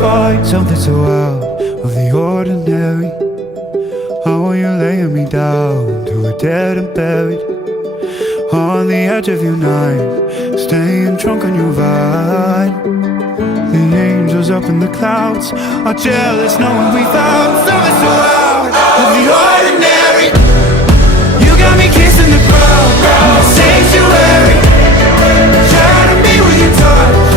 find something so out of the ordinary. How are you laying me down to a dead and buried on the edge of your night, staying drunk on your vine. The angels up in the clouds are jealous knowing we found something so out of the ordinary. You got me kissing the ground in the sanctuary, trying to be with your touch.